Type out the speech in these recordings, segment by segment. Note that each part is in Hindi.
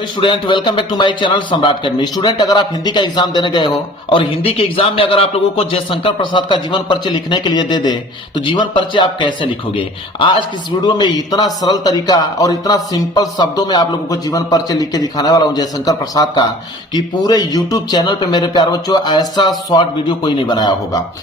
Student welcome back to my channel Samrat academy. Student, अगर आप हिंदी का एग्जाम देने गए हो और हिंदी के एग्जाम में अगर आप लोगों को जयशंकर प्रसाद का जीवन परिचय लिखने के लिए दे दे तो जीवन परिचय आप कैसे लिखोगे। आज की इस वीडियो में इतना सरल तरीका और इतना सिंपल शब्दों में आप लोगों को जीवन परिचय लिख के दिखाने वाला हूं जयशंकर प्रसाद का कि पूरे यूट्यूब चैनल पे मेरे प्यारे बच्चों ऐसा शॉर्ट वीडियो कोई नहीं बनाया होगा।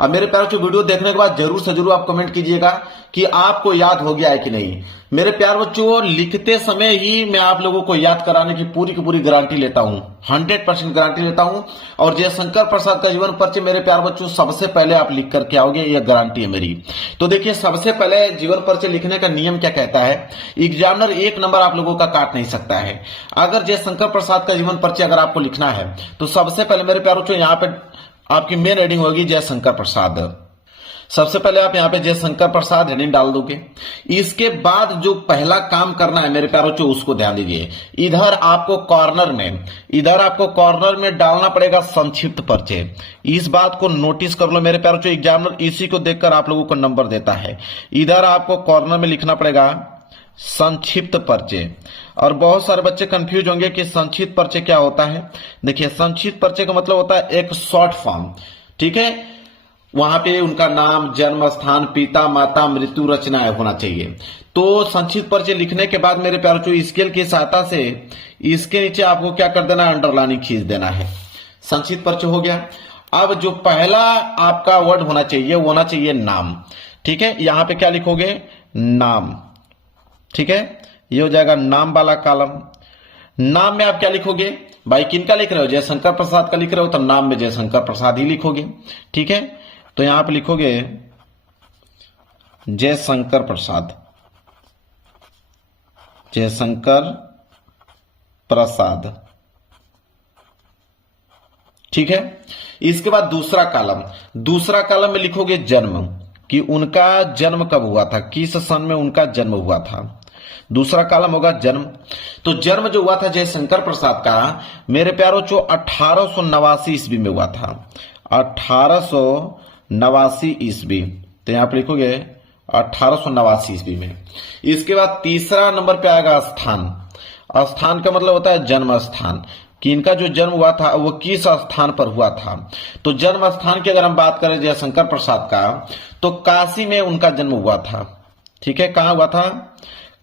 अब मेरे प्यारे बच्चों, वीडियो देखने के बाद जरूर से जरूर आप कमेंट कीजिएगा कि आपको याद हो गया है कि नहीं। मेरे प्यारे बच्चों, लिखते समय ही मैं आप लोगों को याद कराने की पूरी गारंटी लेता हूं, 100% गारंटी लेता हूं। और जयशंकर प्रसाद का जीवन परिचय मेरे प्यारे बच्चों सबसे पहले आप लिख करके आओगे, यह गारंटी है मेरी। तो देखिए, सबसे पहले जीवन परिचय लिखने का नियम क्या कहता है। एग्जामिनर 1 नंबर आप लोगों का काट नहीं सकता है। अगर जयशंकर प्रसाद का जीवन परिचय अगर आपको लिखना है तो सबसे पहले मेरे प्यारे बच्चों यहाँ पे आपकी मेन हेडिंग होगी जयशंकर प्रसाद। सबसे पहले आप यहाँ पे जयशंकर प्रसाद हेडिंग डाल दोगे। इसके बाद जो पहला काम करना है मेरे प्यारे बच्चों उसको ध्यान दीजिए। इधर आपको कॉर्नर में डालना पड़ेगा संक्षिप्त परिचय। इस बात को नोटिस कर लो मेरे प्यारे बच्चों, एग्जामिनर इसी को देखकर आप लोगों को नंबर देता है। इधर आपको कॉर्नर में लिखना पड़ेगा संक्षिप्त परिचय। और बहुत सारे बच्चे कंफ्यूज होंगे कि संक्षिप्त परिचय क्या होता है। देखिए, संक्षिप्त परिचय का मतलब होता है एक शॉर्ट फॉर्म, ठीक है। वहां पे उनका नाम, जन्म स्थान, पिता माता, मृत्यु, रचनाएं होना चाहिए। तो संक्षिप्त परिचय लिखने के बाद मेरे प्यारे बच्चों स्केल की सहायता से इसके नीचे आपको क्या कर देना है, अंडरलाइनिंग खींच देना है। संक्षिप्त परिचय हो गया। अब जो पहला आपका वर्ड होना चाहिए वो होना चाहिए नाम, ठीक है। यहां पे क्या लिखोगे, नाम, ठीक है। ये हो जाएगा नाम वाला कॉलम। नाम में आप क्या लिखोगे भाई, किनका लिख रहे हो, जयशंकर प्रसाद का लिख रहे हो तो नाम में जयशंकर प्रसाद ही लिखोगे, ठीक है। तो यहां पे लिखोगे जयशंकर प्रसाद, जयशंकर प्रसाद, ठीक है। इसके बाद दूसरा कॉलम में लिखोगे जन्म, कि उनका जन्म कब हुआ था, किस सन में उनका जन्म हुआ था। दूसरा कॉलम होगा जन्म। तो जन्म जो हुआ था जयशंकर प्रसाद का मेरे प्यारों जो 1889 ईस्वी में हुआ था, 1889 ईस्वी। तो यहां पर लिखोगे 1889 ईस्वी में। इसके बाद तीसरा नंबर पे आएगा स्थान। स्थान का मतलब होता है जन्म स्थान, कि इनका जो जन्म हुआ था वो किस स्थान पर हुआ था। तो जन्म स्थान की अगर हम बात करें जयशंकर प्रसाद का तो काशी में उनका जन्म हुआ था, ठीक है। कहां हुआ था,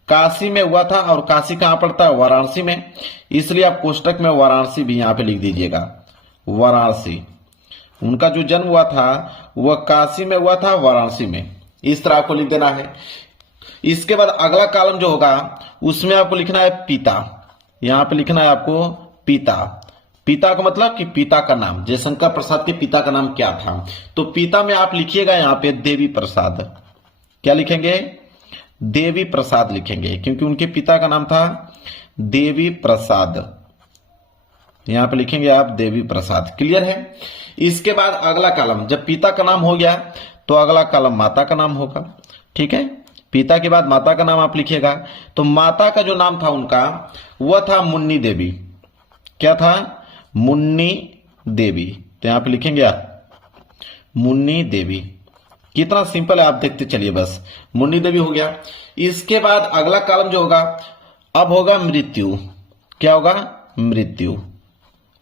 काशी में हुआ था। और काशी कहां पड़ता है, वाराणसी में। इसलिए आप कोष्टक में वाराणसी भी यहां पे लिख दीजिएगा, वाराणसी। उनका जो जन्म हुआ था वह काशी में हुआ था, वाराणसी में। इस तरह आपको लिख देना है। इसके बाद अगला कॉलम जो होगा उसमें आपको लिखना है पिता। यहां पे लिखना है आपको पिता। पिता का मतलब कि पिता का नाम, जयशंकर प्रसाद के पिता का नाम क्या था। तो पिता में आप लिखिएगा यहां पे देवी प्रसाद। क्या लिखेंगे, देवी प्रसाद लिखेंगे, क्योंकि उनके पिता का नाम था देवी प्रसाद। यहां पे लिखेंगे आप देवी प्रसाद। क्लियर है। इसके बाद अगला कॉलम, जब पिता का नाम हो गया तो अगला कॉलम माता का नाम होगा, ठीक है। पिता के बाद माता का नाम आप लिखिएगा। तो माता का जो नाम था उनका वह था मुन्नी देवी। क्या था, मुन्नी देवी। तो यहां पे लिखेंगे आप मुन्नी देवी। कितना सिंपल है, आप देखते चलिए बस। मुन्नी देवी हो गया। इसके बाद अगला कॉलम जो होगा अब होगा मृत्यु। क्या होगा, मृत्यु।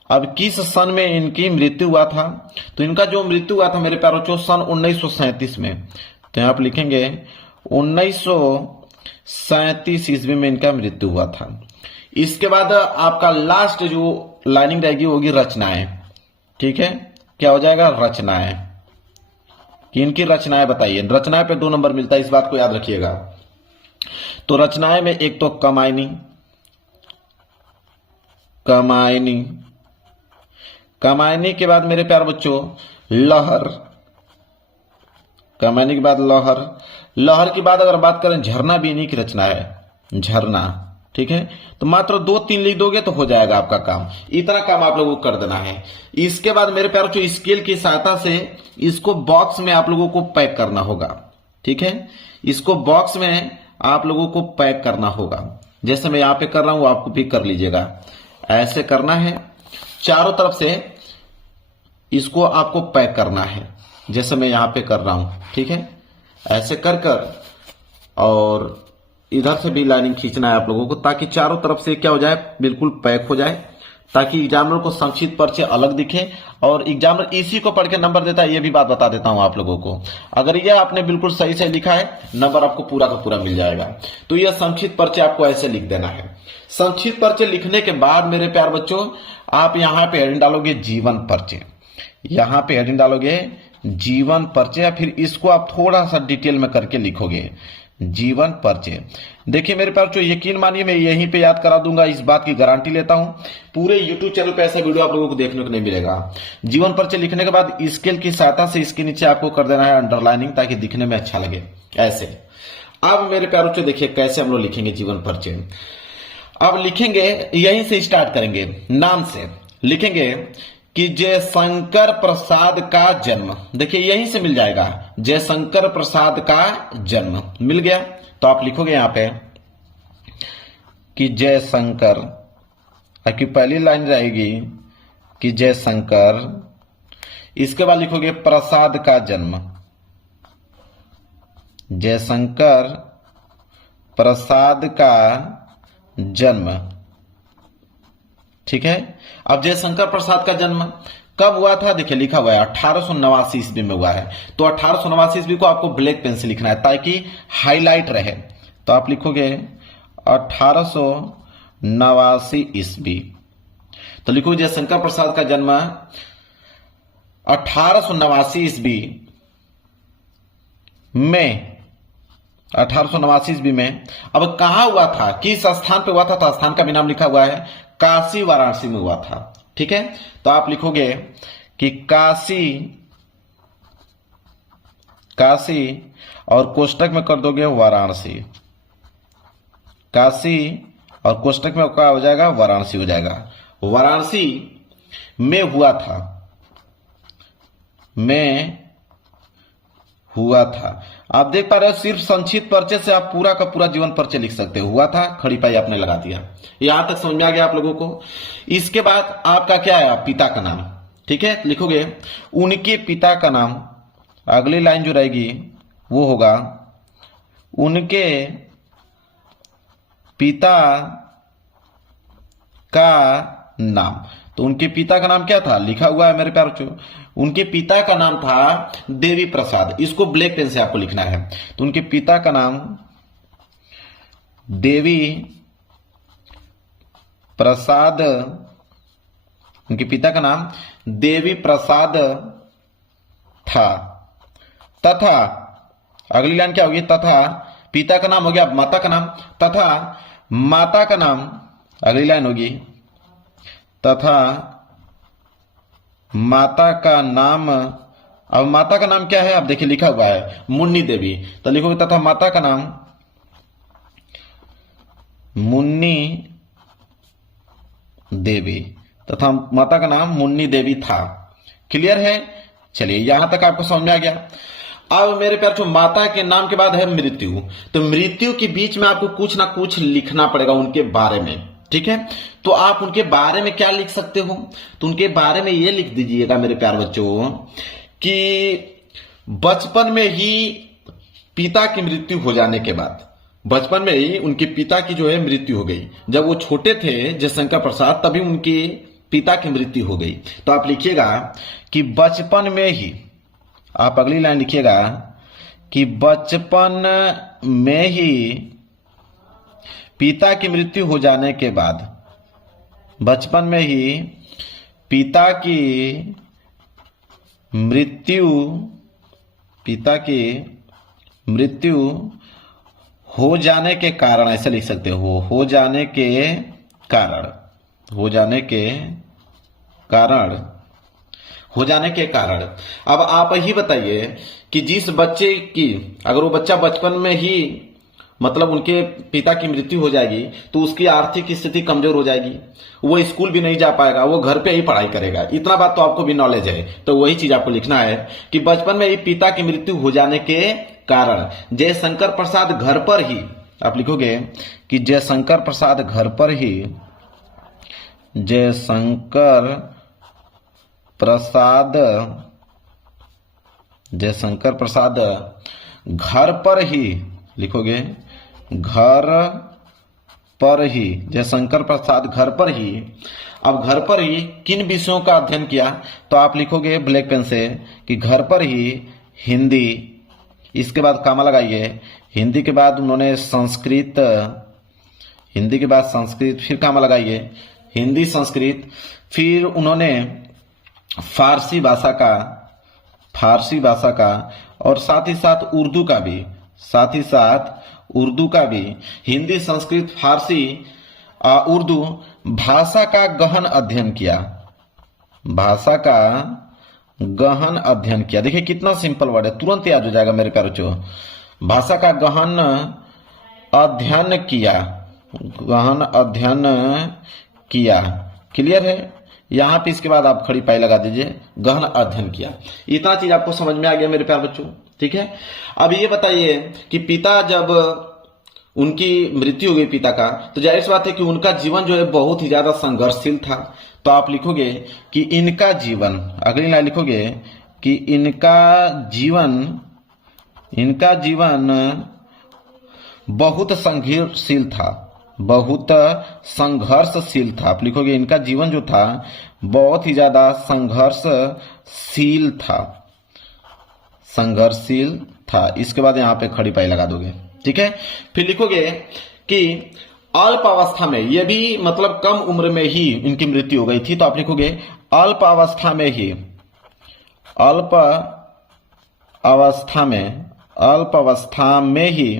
अब किस सन में इनकी मृत्यु हुआ था। तो इनका जो मृत्यु हुआ था मेरे प्यारों चो सन 1937 में। तो यहां पर लिखेंगे 1937 ईस्वी में इनका मृत्यु हुआ था। इसके बाद आपका लास्ट जो लाइनिंग रहेगी होगी रचनाएं, ठीक है। क्या हो जाएगा, रचनाएं। कि इनकी रचनाएं बताइए। रचनाएं पे 2 नंबर मिलता है, इस बात को याद रखिएगा। तो रचनाएं में एक तो कमायनी, कमायनी के बाद मेरे प्यारे बच्चों लहर, कमायनी के बाद लहर के बाद अगर बात करें झरना भी इन्हीं की रचना है, झरना, ठीक है। तो मात्र 2-3 लिख दोगे तो हो जाएगा आपका काम। इतना काम आप लोगों को कर देना है। इसके बाद मेरे प्यारों जो स्केल की सहायता से इसको बॉक्स में आप लोगों को पैक करना होगा, ठीक है। इसको बॉक्स में आप लोगों को पैक करना होगा। जैसे मैं यहां पे कर रहा हूं आपको भी कर लीजिएगा। ऐसे करना है, चारों तरफ से इसको आपको पैक करना है, जैसे मैं यहां पे कर रहा हूं, ठीक है। ऐसे कर और इधर से भी लाइनिंग खींचना है आप लोगों को, ताकि चारों तरफ से क्या हो जाए, बिल्कुल पैक हो जाए, ताकि एग्जामिनर को संक्षिप्त परिचय अलग दिखे। और एग्जामिनर इसी को पढ़ के नंबर देता है, ये भी बात बता देता हूं आप लोगों को। अगर ये आपने बिल्कुल सही से लिखा है, नंबर आपको पूरा का पूरा मिल जाएगा। तो यह संक्षिप्त परिचय आपको ऐसे लिख देना है। संक्षिप्त परिचय लिखने के बाद मेरे प्यार बच्चों, आप यहां पे हेडिंग डालोगे जीवन परिचय, यहां पे हेडिंग डालोगे जीवन परिचय, फिर इसको आप थोड़ा सा डिटेल में करके लिखोगे जीवन परिचय। देखिए मेरे पास जो यकीन मानिए मैं यहीं पे याद करा दूंगा, इस बात की गारंटी लेता हूं। पूरे YouTube चैनल पे ऐसा वीडियो आप लोगों को देखने को नहीं मिलेगा। जीवन परिचय लिखने के बाद स्केल की सहायता से इसके नीचे आपको कर देना है अंडरलाइनिंग, ताकि दिखने में अच्छा लगे ऐसे। अब मेरे प्यारों से देखिए कैसे हम लोग लिखेंगे जीवन परिचय। अब लिखेंगे, यहीं से स्टार्ट करेंगे, नाम से लिखेंगे कि जयशंकर प्रसाद का जन्म। देखिए यहीं से मिल जाएगा, जयशंकर प्रसाद का जन्म मिल गया। तो आप लिखोगे यहां पे कि जयशंकर, आपकी पहली लाइन रहेगी कि जयशंकर, इसके बाद लिखोगे प्रसाद का जन्म, जयशंकर प्रसाद का जन्म। ठीक है। अब जयशंकर प्रसाद का जन्म कब हुआ था, देखिए लिखा हुआ है 1889 ईस्वी में हुआ है। तो 1889 ईस्वी को आपको ब्लैक पेन से लिखना है ताकि हाईलाइट रहे। तो आप लिखोगे 1889 ईस्वी। तो लिखो जयशंकर प्रसाद का जन्म 1889 ईस्वी में, 1889 ईस्वी में। अब कहां हुआ था, किस स्थान पे हुआ था, तो स्थान का भी नाम लिखा हुआ है, काशी वाराणसी में हुआ था। ठीक है। तो आप लिखोगे कि काशी और कोष्टक में कर दोगे वाराणसी, काशी और कोष्टक में क्या हो जाएगा, वाराणसी हो जाएगा। वाराणसी में हुआ था, में हुआ था। आप देख पा रहे हो, सिर्फ संक्षिप्त परिचय से आप पूरा का पूरा जीवन परिचय लिख सकते हो। हुआ था, खड़ी पाई आपने लगा दिया। यहां तक समझ में आ गया आप लोगों को। इसके बाद आपका क्या है, पिता का नाम। ठीक है। लिखोगे उनके पिता का नाम, अगली लाइन जो रहेगी वो होगा उनके पिता का नाम। तो उनके पिता का नाम क्या था, लिखा हुआ है मेरे प्यारों, उनके पिता का नाम था देवी प्रसाद। इसको ब्लैक पेन से आपको लिखना है। तो उनके पिता का नाम देवी प्रसाद, उनके पिता का नाम देवी प्रसाद था, तथा अगली लाइन क्या होगी, तथा पिता का नाम हो गया, माता का नाम, तथा माता का नाम, अगली लाइन होगी तथा माता का नाम। अब माता का नाम क्या है, अब देखिए लिखा हुआ है मुन्नी देवी। तो लिखोगे तथा माता का नाम मुन्नी देवी, तथा माता का नाम मुन्नी देवी था। क्लियर है। चलिए यहां तक आपको समझ में आ गया। अब मेरे प्यार जो माता के नाम के बाद है मृत्यु, तो मृत्यु के बीच में आपको कुछ ना कुछ लिखना पड़ेगा उनके बारे में। ठीक है। तो आप उनके बारे में क्या लिख सकते हो, तो उनके बारे में ये लिख दीजिएगा मेरे प्यार बच्चों कि बचपन में ही पिता की मृत्यु हो जाने के बाद, बचपन में ही उनके पिता की जो है मृत्यु हो गई। जब वो छोटे थे जयशंकर प्रसाद, तभी उनके पिता की मृत्यु हो गई। तो आप लिखिएगा कि बचपन में ही, आप अगली लाइन लिखिएगा कि बचपन में ही पिता की मृत्यु हो जाने के बाद, बचपन में ही पिता की मृत्यु, पिता की मृत्यु हो जाने के कारण, ऐसे लिख सकते हो जाने के कारण, हो जाने के कारण, हो जाने के कारण। अब आप ही बताइए कि जिस बच्चे की, अगर वो बच्चा बचपन में ही मतलब उनके पिता की मृत्यु हो जाएगी, तो उसकी आर्थिक स्थिति कमजोर हो जाएगी, वो स्कूल भी नहीं जा पाएगा, वो घर पे ही पढ़ाई करेगा। इतना बात तो आपको भी नॉलेज है। तो वही चीज आपको लिखना है कि बचपन में ही पिता की मृत्यु हो जाने के कारण जयशंकर प्रसाद घर पर ही, आप लिखोगे कि जयशंकर प्रसाद घर पर ही, जयशंकर प्रसाद, जयशंकर प्रसाद घर पर ही, लिखोगे घर पर ही, जयशंकर प्रसाद घर पर ही। अब घर पर ही किन विषयों का अध्ययन किया, तो आप लिखोगे ब्लैक पेन से कि घर पर ही हिंदी, इसके बाद कामा लगाइए, हिंदी के बाद उन्होंने संस्कृत, हिंदी के बाद संस्कृत, फिर कामा लगाइए, हिंदी संस्कृत, फिर उन्होंने फारसी भाषा का और साथ ही साथ उर्दू का भी, साथ ही साथ उर्दू का भी, हिंदी संस्कृत फारसी उर्दू भाषा का गहन अध्ययन किया, भाषा का गहन अध्ययन किया। देखिए कितना सिंपल वर्ड है, तुरंत याद हो जाएगा मेरे प्यारे बच्चों। भाषा का गहन अध्ययन किया, गहन अध्ययन किया। क्लियर है? यहां पे इसके बाद आप खड़ी पाई लगा दीजिए, गहन अध्ययन किया। इतना चीज आपको समझ में आ गया मेरे प्यारे बच्चों, ठीक है। अब ये बताइए कि पिता, जब उनकी मृत्यु हो गई पिता का, तो जाहिर सी बात है कि उनका जीवन जो है बहुत ही ज्यादा संघर्षशील था। तो आप लिखोगे कि इनका जीवन, अगली लाइन लिखोगे कि इनका जीवन बहुत संघर्षशील था, बहुत संघर्षशील था। आप लिखोगे इनका जीवन जो था बहुत ही ज्यादा संघर्षशील था, संघर्षशील था। इसके बाद यहां पे खड़ी पाई लगा दोगे, ठीक है। फिर लिखोगे कि अल्प अवस्था में, यह भी मतलब कम उम्र में ही इनकी मृत्यु हो गई थी। तो आप लिखोगे अल्प अवस्था में ही, अल्प अवस्था में ही।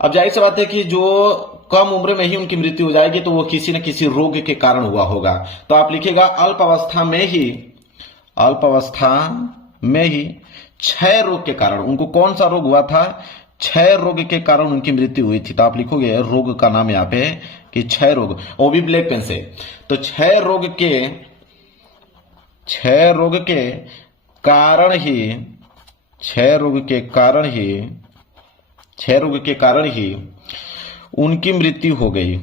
अब जाहिर सी बात है कि जो कम उम्र में ही उनकी मृत्यु हो जाएगी तो वो किसी न किसी रोग के कारण हुआ होगा। तो आप लिखेगा अल्प अवस्था में ही क्षय रोग के कारण। उनको कौन सा रोग हुआ था? क्षय रोग के कारण उनकी मृत्यु हुई थी। तो आप लिखोगे रोग का नाम यहाँ पे कि क्षय रोग, वो भी ब्लैक पेन से। तो क्षय रोग के कारण ही उनकी मृत्यु हो गई।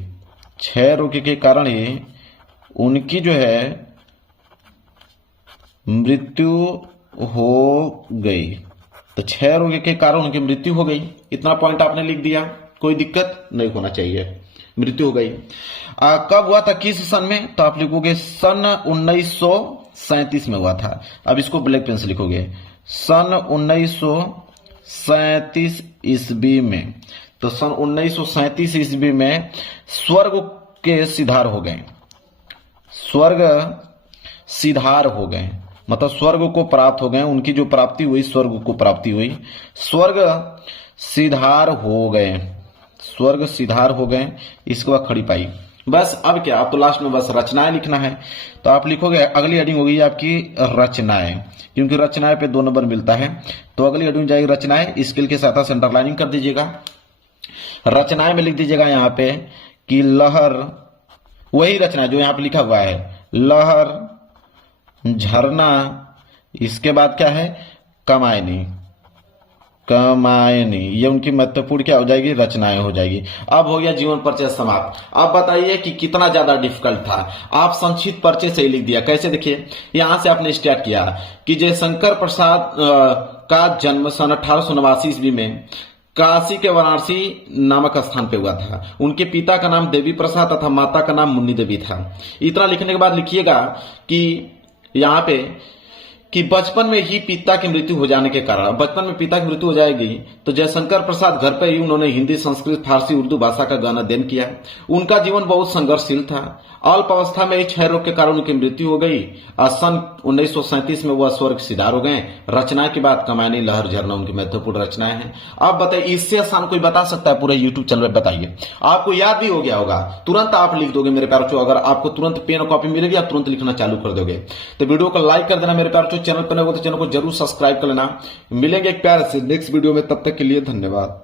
क्षय रोग के कारण ही उनकी जो है मृत्यु हो गई। तो क्षय रोग के कारण उनकी मृत्यु हो गई। इतना पॉइंट आपने लिख दिया, कोई दिक्कत नहीं होना चाहिए। मृत्यु हो गई। कब हुआ था, किस सन में? तो आप लिखोगे सन 1937 में हुआ था। अब इसको ब्लैक पेन से लिखोगे सन 1937 ईस्वी में। तो सन 1937 ईस्वी में स्वर्ग के सिधार हो गए, स्वर्ग सिधार हो गए, मतलब स्वर्ग को प्राप्त हो गए। उनकी जो प्राप्ति हुई, स्वर्ग को प्राप्ति हुई, स्वर्ग सिधार हो गए, स्वर्ग सिधार हो गए। इसके बाद खड़ी पाई। बस अब क्या, अब तो लास्ट में बस रचनाएं लिखना है। तो आप लिखोगे, अगली हेडिंग होगी आपकी रचनाएं, क्योंकि रचनाएं पे 2 नंबर मिलता है। तो अगली हेडिंग जाएगी रचनाएं। स्केल के साथ अंडरलाइनिंग कर दीजिएगा। रचनाएं में लिख दीजिएगा यहाँ पे कि लहर, वही रचना जो यहाँ पे लिखा हुआ है, लहर, झरना, इसके बाद क्या है, कमायनी, कमायनी। ये उनकी महत्वपूर्ण क्या हो जाएगी, रचनाएं हो जाएगी। अब हो गया जीवन परिचय समाप्त। अब बताइए कि कितना ज्यादा डिफिकल्ट था। आप संक्षिप्त परिचय से ही लिख दिया। कैसे? देखिए, यहां से आपने स्टार्ट किया कि जयशंकर प्रसाद का जन्म सन 1889 ईस्वी में काशी के वाराणसी नामक स्थान पे हुआ था। उनके पिता का नाम देवी प्रसाद तथा माता का नाम मुन्नी देवी था। इतना लिखने के बाद लिखिएगा कि यहाँ पे कि बचपन में ही पिता की मृत्यु हो जाने के कारण, बचपन में पिता की मृत्यु हो जाएगी तो जयशंकर प्रसाद घर पे ही उन्होंने हिंदी, संस्कृत, फारसी, उर्दू भाषा का गहन अध्ययन किया। उनका जीवन बहुत संघर्षशील था। अल्प अवस्था में ही क्षय रोग के कारण उनकी मृत्यु हो गई और सन 1937 में वह स्वर्ग सिधार हो गए। रचना के बाद कमायनी, लहर, झरना उनकी महत्वपूर्ण रचनाएं हैं। आप बताइए, इससे आसान कोई बता सकता है पूरे यूट्यूब चैनल पर? बताइए, आपको याद भी हो गया होगा, तुरंत आप लिख दोगे मेरे प्यारे बच्चों। अगर आपको तुरंत पेन और कॉपी मिलेगी, आप तुरंत लिखना चालू कर दोगे। तो वीडियो को लाइक कर देना मेरे प्यारे बच्चों। चैनल पर नए हो तो चैनल को जरूर सब्सक्राइब कर लेना। मिलेंगे एक प्यारे से नेक्स्ट वीडियो में, तब तक के लिए धन्यवाद।